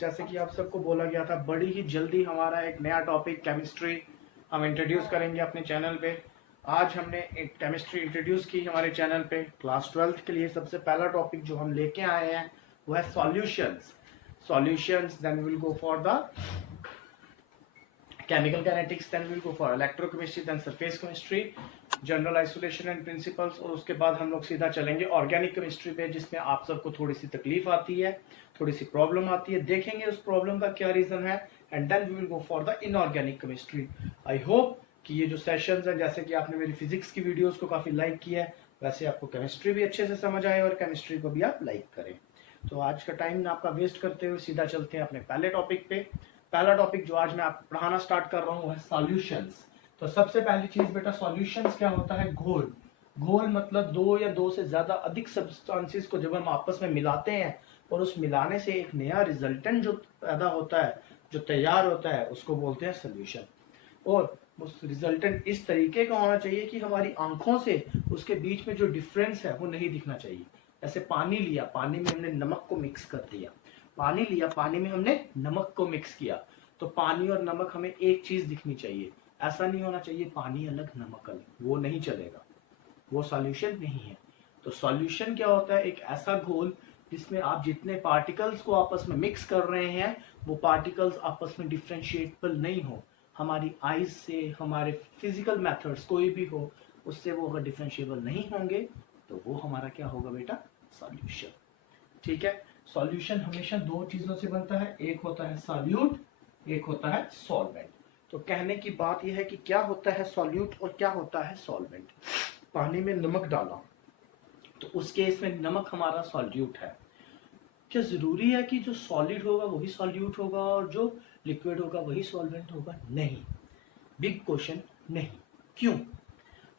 जैसे कि आप सबको बोला गया था, बड़ी ही जल्दी हमारा एक नया टॉपिक केमिस्ट्री हम इंट्रोड्यूस करेंगे अपने चैनल पे। आज हमने एक केमिस्ट्री इंट्रोड्यूस की हमारे चैनल पे। क्लास 12th के लिए सबसे पहला टॉपिक जो हम लेके आए हैं वो है solutions. Then we will go for the chemical kinetics, then we'll go for electrochemistry, then surface chemistry, general isolation and principles, और उसके बाद हम लोग सीधा चलेंगे ऑर्गेनिक केमिस्ट्री पे, जिसमें आप सबको थोड़ी सी तकलीफ आती है, थोड़ी सी प्रॉब्लम आती है। देखेंगे उस प्रॉब्लम का क्या रीजन है, and then we will go for the inorganic chemistry. I hope कि ये जो सेशंस हैं, जैसे कि आपने मेरी फिजिक्स की वीडियोस को काफी लाइक किया है, वैसे आपको केमिस्ट्री भी अच्छे से समझ आए और केमिस्ट्री को भी आप लाइक करें। तो आज का टाइम आपका वेस्ट करते हुए सीधा चलते हैं अपने पहले टॉपिक पे। पहला टॉपिक जो आज मैं आप पढ़ाना स्टार्ट कर रहा हूँ वो है सॉल्यूशंस। तो सबसे पहली चीज बेटा, सॉल्यूशंस क्या होता है? घोल। घोल मतलब दो या दो से ज्यादा अधिक सब्सटेंसेस को जब हम आपस में मिलाते हैं और उस मिलाने से एक नया रिजल्टेंट जो पैदा होता है, जो तैयार होता है, उसको बोलते हैं सॉल्यूशन। और उस रिजल्टेंट इस तरीके का होना चाहिए कि हमारी आंखों से उसके बीच में जो डिफरेंस है वो नहीं दिखना चाहिए। जैसे पानी लिया, पानी में हमने नमक को मिक्स कर दिया, पानी लिया, पानी में हमने नमक को मिक्स किया, तो पानी और नमक हमें एक चीज दिखनी चाहिए। ऐसा नहीं होना चाहिए पानी अलग नमक अलग, वो नहीं चलेगा, वो सॉल्यूशन नहीं है। तो सॉल्यूशन क्या होता है? एक ऐसा घोल जिसमें आप जितने पार्टिकल्स को आपस में मिक्स कर रहे हैं वो पार्टिकल्स आपस में डिफरेंशिएटेबल नहीं हो। हमारी आईज से, हमारे फिजिकल मेथड्स कोई भी हो, उससे वो अगर डिफरेंशिएबल नहीं होंगे तो वो हमारा क्या होगा बेटा? सॉल्यूशन। ठीक है। सॉल्यूशन हमेशा दो चीजों से बनता है, एक होता है सॉल्यूट, एक होता है सॉल्वेंट। तो कहने की बात यह है कि क्या होता है सॉल्यूट और क्या होता है सॉल्वेंट। पानी में नमक डाला तो उस केस में नमक हमारा सॉल्यूट है। क्या जरूरी है कि जो सॉलिड होगा वही सॉल्यूट होगा और जो लिक्विड होगा वही सॉल्वेंट होगा? नहीं, बिग क्वेश्चन नहीं। क्यों?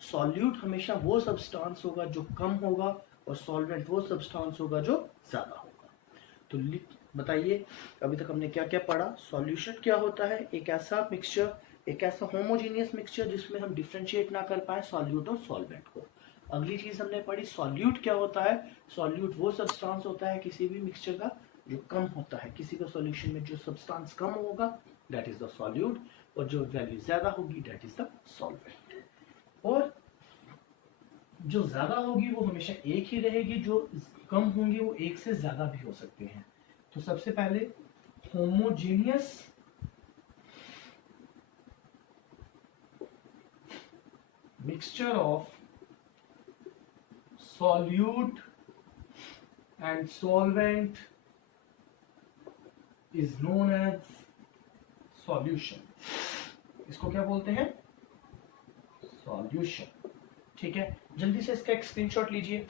सॉल्यूट हमेशा वो सब्सटेंस होगा जो कम होगा और सॉल्वेंट वो सब्सटेंस होगा जो ज्यादा होगा। तो बताइए, अभी तक हमने क्या क्या पढ़ा? सॉल्यूशन क्या होता है? एक ऐसा मिक्सचर, एक ऐसा होमोजेनियस मिक्सचर जिसमें हम डिफरेंशिएट ना कर पाए सॉल्यूट और सॉल्वेंट को। अगली चीज हमने पढ़ी सॉल्यूट क्या होता है? सॉल्यूट वो सब्सटेंस होता है किसी भी मिक्सचर का जो कम होता है। किसी का सॉल्यूशन में जो सब्सटेंस कम होगा दैट इज द सॉल्यूट, और जो वैल्यू ज्यादा होगी दैट इज द सॉल्वेंट। और जो ज्यादा होगी वो हमेशा एक ही रहेगी, जो कम होंगी वो एक से ज्यादा भी हो सकते हैं। तो सबसे पहले homogeneous mixture of solute and solvent is known as solution. इसको क्या बोलते हैं? सॉल्यूशन। ठीक है, जल्दी से इसका एक स्क्रीनशॉट लीजिए।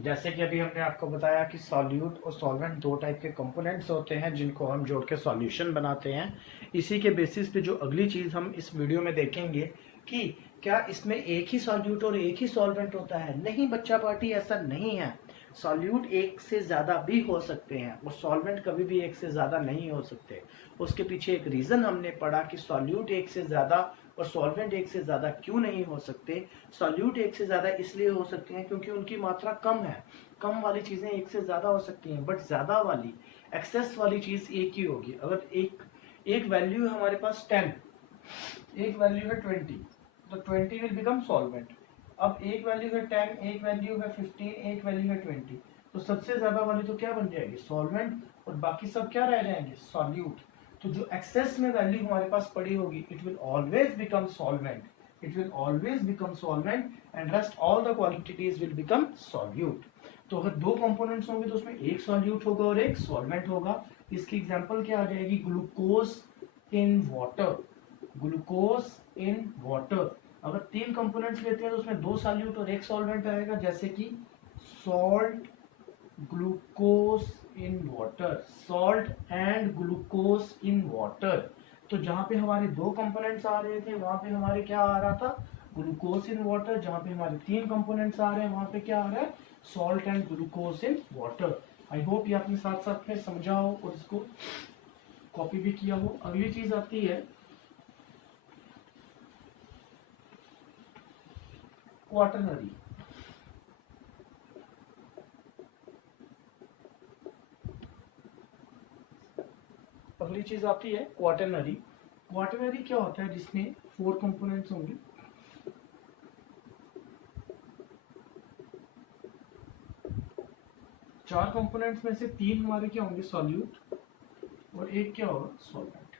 जैसे कि अभी हमने आपको बताया कि सॉल्यूट और सॉल्वेंट दो टाइप के कंपोनेंट्स होते हैं जिनको हम जोड़ के सॉल्यूशन बनाते हैं। इसी के बेसिस पे जो अगली चीज हम इस वीडियो में देखेंगे कि क्या इसमें एक ही सॉल्यूट और एक ही सॉल्वेंट होता है? नहीं बच्चा पार्टी, ऐसा नहीं है। सॉल्यूट एक से ज्यादा भी हो सकते हैं और सॉल्वेंट कभी भी एक से ज्यादा नहीं हो सकते। उसके पीछे एक रीजन हमने पढ़ा कि सॉल्यूट एक से ज्यादा और सॉल्वेंट एक से ज्यादा क्यों नहीं हो सकते। सॉल्यूट एक से ज्यादा इसलिए हो सकते हैं क्योंकि उनकी मात्रा कम है। कम वाली चीजें एक से ज्यादा हो सकती हैं, बट ज्यादा वाली, एक्सेस वाली चीज एक ही होगी। अगर एक वैल्यू है हमारे पास 10, एक वैल्यू है 20, तो 20 विल बिकम सॉल्वेंट। अब एक वैल्यू है 10, एक वैल्यू है 15, एक वैल्यू है 20, तो सबसे ज्यादा वाली तो क्या बन जाएगी? सॉल्वेंट, और बाकी सब क्या रह जाएंगे? सॉल्यूट। तो जो एक्सेस में वैल्यू हमारे पास पड़ी होगी it will always become solvent, it will always become solvent, and rest all the quantities will become solute. तो अगर दो कंपोनेंट्स होंगे तो उसमें एक सॉल्यूट होगा और एक सॉल्वेंट होगा। इसकी एग्जांपल क्या आ जाएगी? Glucose in water, glucose in water. अगर तीन कंपोनेंट्स लेते हैं तो उसमें दो सॉल्यूट और एक सॉल्वेंट आएगा, जैसे कि salt, glucose in water, salt and glucose in water. तो जहां पे हमारे दो कंपोनेंट्स आ रहे थे वहां पे हमारे क्या आ रहा था? Glucose in water. जहां पे हमारे तीन कंपोनेंट्स आ रहे हैं वहां पे क्या आ रहा है? Salt and glucose in water. I hope ये आपने साथ साथ में समझा हो और इसको कॉपी भी किया हो। अगली चीज आती है क्वाटरनरी। अगली चीज आती है क्वाटरनरी। क्वाटरनरी क्या होता है? जिसमें 4 कंपोनेंट्स होंगे। चार कंपोनेंट्स में से 3 हमारे क्या होंगे? सॉल्यूट, और एक क्या होगा? सॉल्वेंट।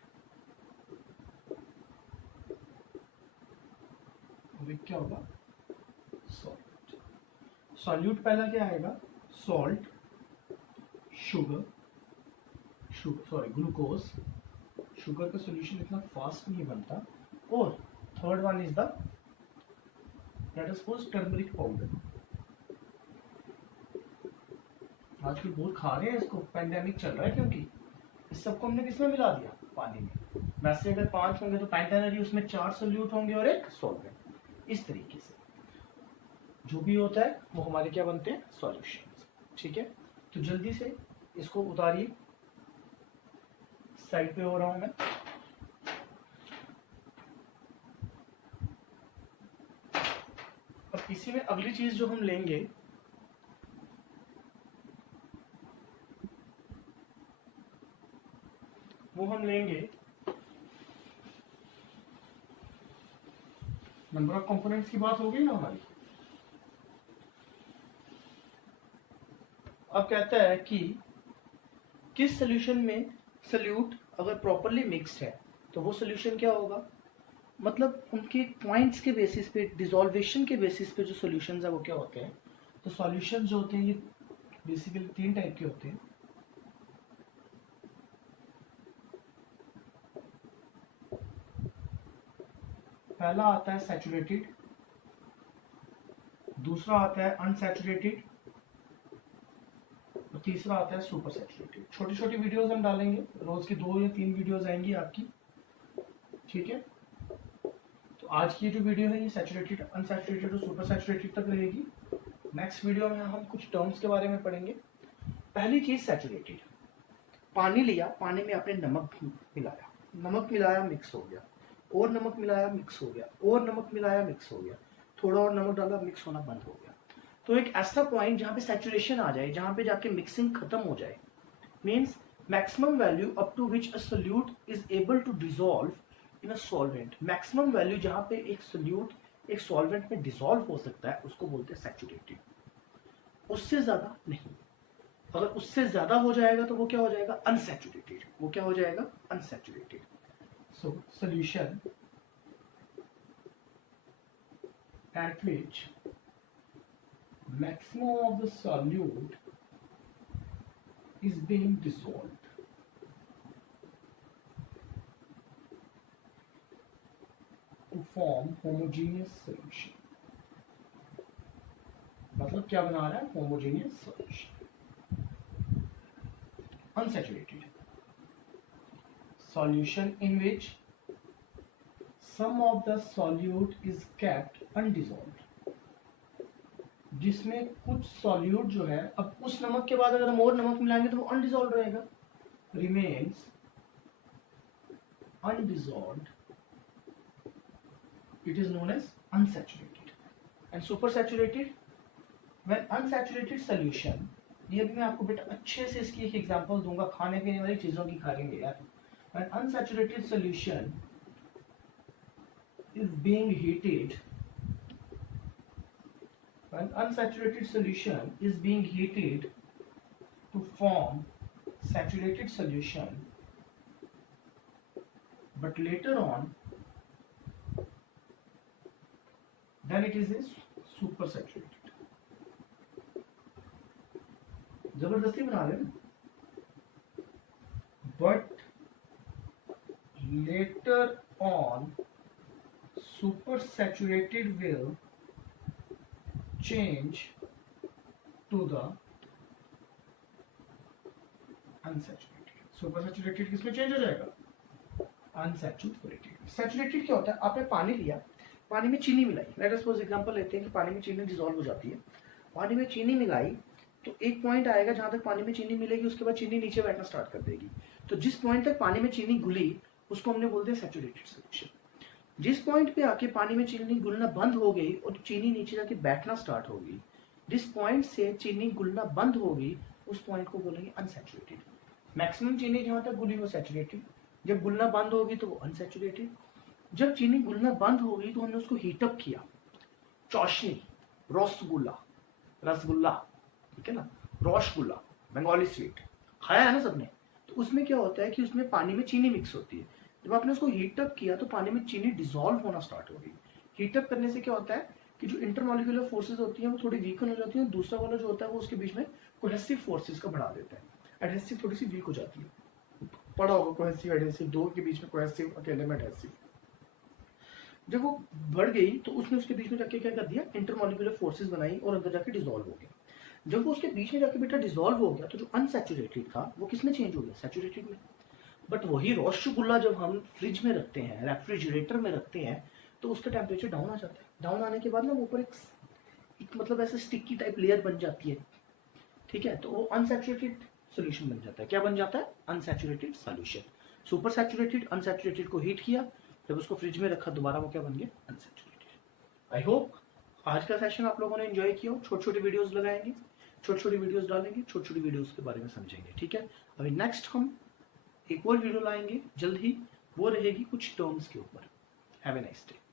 और एक क्या होगा? सॉल्वेंट। सॉल्यूट पहला क्या आएगा? Salt, glucose. शुगर का सॉल्यूशन इतना फास्ट नहीं बनता। और third one is the let us suppose turmeric powder. आजकल बहुत खा रहे हैं इसको, पेंडेमिक चल रहा है, क्योंकि इस सबको हमने किसमें मिला दिया? पानी में। वैसे अगर 5 होंगे तो पेंटेनरी उसमें 4 सोल्यूट होंगे और एक सॉल्वेंट। इस तरीके से जो भी होता है वो हमारे क्या बनते हैं? सॉल्यूशंस। ठीक है, तो जल्दी से इसको उतारिए। साइड पे हो रहा हूं मैं। अब इसी में अगली चीज जो हम लेंगे वो हम लेंगे नंबर ऑफ कंपोनेंट्स की बात हो गई ना हमारी। अब कहता है कि किस सॉल्यूशन में सॉल्यूट अगर प्रॉपरली मिक्स्ड है तो वो सॉल्यूशन क्या होगा? मतलब उनके पॉइंट्स के बेसिस पे, डिसॉल्वेशन के बेसिस पे जो सॉल्यूशंस है वो क्या होते हैं? तो सॉल्यूशंस जो होते हैं ये बेसिकली 3 टाइप के होते हैं। पहला आता है सैचुरेटेड, दूसरा आता है अनसैचुरेटेड, और तीसरा आता है सुपर सैचुरेटेड। छोटी छोटी वीडियोस हम डालेंगे, रोज की 2 या 3 वीडियोस आएंगी आपकी। ठीक है, तो आज की जो वीडियो है ये सैचुरेटेड, अनसैचुरेटेड और सुपर सैचुरेटेड तक रहेगी। नेक्स्ट वीडियो में हम कुछ टर्म्स के बारे में पढ़ेंगे। पहली चीज सैचुरेटेड। पानी लिया, पानी में आपने नमक मिलाया, नमक मिलाया मिक्स हो गया, और नमक मिलाया मिक्स हो गया, और नमक मिलाया मिक्स हो गया, थोड़ा और नमक डाला मिक्स होना बंद हो गया। तो एक ऐसा पॉइंट जहां पे सैचुरेशन आ जाए, जहां पे जाके मिक्सिंग खत्म हो जाए, means maximum value up to which a solute is able to dissolve in a solvent. Maximum value जहां पे एक सोल्यूट एक सॉल्वेंट में डिसॉल्व हो सकता है उसको बोलते हैं सैचुरेटेड। उससे ज्यादा नहीं। अगर उससे ज्यादा हो जाएगा तो वो क्या हो जाएगा? अनसैचुरेटेड। वो क्या हो जाएगा? Unsaturated. So solution at which maximum of the solute is being dissolved to form homogeneous solution। मतलब क्या बना रहा है? homogeneous solution। unsaturated solution in which some of the solute is kept undissolved। जिसमें कुछ सॉल्यूट जो है, अब उस नमक के बाद अगर हम और नमक मिलाएंगे तो वो अनडिसॉल्व रहेगा। remains undissolved, it is known as unsaturated। and supersaturated, when unsaturated solution, ये भी मैं आपको बेटा अच्छे से इसकी एक एग्जांपल दूंगा, खाने पीने वाली चीजों की खा लेंगे यार। when unsaturated solution is being heated, when unsaturated solution is being heated to form saturated solution, but later on then it is a super saturated। जबरदस्ती बना रहे ना। but later on super saturated will change to the unsaturated। super saturated किसमें change हो जाएगा? unsaturated। saturated क्या होता है? आपने पानी लिया, पानी में चीनी मिलाई। लेट अस सपोज एग्जांपल लेते हैं कि पानी में चीनी डिसॉल्व हो जाती है। पानी में चीनी मिलाई तो एक पॉइंट आएगा जहां तक पानी में चीनी मिलेगी, उसके बाद चीनी नीचे बैठना स्टार्ट कर देगी। तो जिस पॉइंट तक पानी में चीनी घुली उसको हमने बोलते हैं सैचुरेटेड सॉल्यूशन। जिस पॉइंट पे आके पानी में चीनी घुलना बंद हो गई और चीनी नीचे जाके बैठना स्टार्ट हो गई, जिस पॉइंट से चीनी घुलना बंद होगी उस पॉइंट को बोलेंगे अनसैचुरेटेड। मैक्सिमम चीनी क्या होता है, गुली हुई सैचुरेटेड। जब गुलना बंद होगी तो वो अनसैचुरेटेड। जब चीनी गुलना बंद होगी तो हमने उसको हीटअप किया, चौशनी, रसगुल्ला, रसगुल्ला, ठीक है ना, रसगुल्ला, बंगाली स्वीट खाया है ना सबने। तो उसमें क्या होता है कि उसमें पानी में चीनी मिक्स होती है। जब आपने उसको हीटअप किया तो पानी में चीनी डिसॉल्व होना स्टार्ट हो गई। हीटअप करने से क्या होता है कि जो इंटरमॉलिक्यूलर फोर्सेज होती हैं वो थोड़ी वीकन हो जाती है, दूसरा वाला जो होता है वो उसके बीच में कोहेसिव फोर्सेज का बढ़ा देता है, एडहेसिव थोड़ी सी वीक हो जाती है। पढ़ा होगा कोहेसिव एडहेसिव, दो के बीच में कोहेसिव, अकेले में एडहेसिव। जब वो बढ़ गई तो उसने उसके बीच में जाके क्या कर दिया, इंटरमॉलिक्यूलर फोर्सेज बनाई और अंदर जाके डिसॉल्व हो गया। जब वो उसके बीच में जाके बेटा डिसॉल्व हो गया तो जो अनसैचुरेटेड था वो किसमें चेंज हो गया, सैचुरेटेड में। बट वही रसगुल्ला जब हम फ्रिज में रखते हैं, रेफ्रिजरेटर में रखते हैं, तो उसका टेम्परेचर डाउन आ जाता है। डाउन आने के बाद ना ऊपर एक मतलब ऐसे स्टिकी टाइप लेयर बन जाती है, ठीक है, तो वो अनसैचुरेटेड सोल्यूशन बन जाता है। क्या बन जाता है, unsaturated solution. Super saturated, unsaturated को हीट किया, जब उसको फ्रिज में रखा दोबारा वो क्या बन गया, अनसैचुरेटेड। आई होप आज का सेशन आप लोगों ने एंजॉय किया हो। छोटी छोटी वीडियोस लगाएंगे, छोटी छोटी वीडियोस डालेंगे, छोटी छोटी वीडियोस के बारे में समझेंगे, ठीक है। अभी नेक्स्ट हम एक और वीडियो लाएंगे जल्द ही, वो रहेगी कुछ टर्म्स के ऊपर। Have a nice day.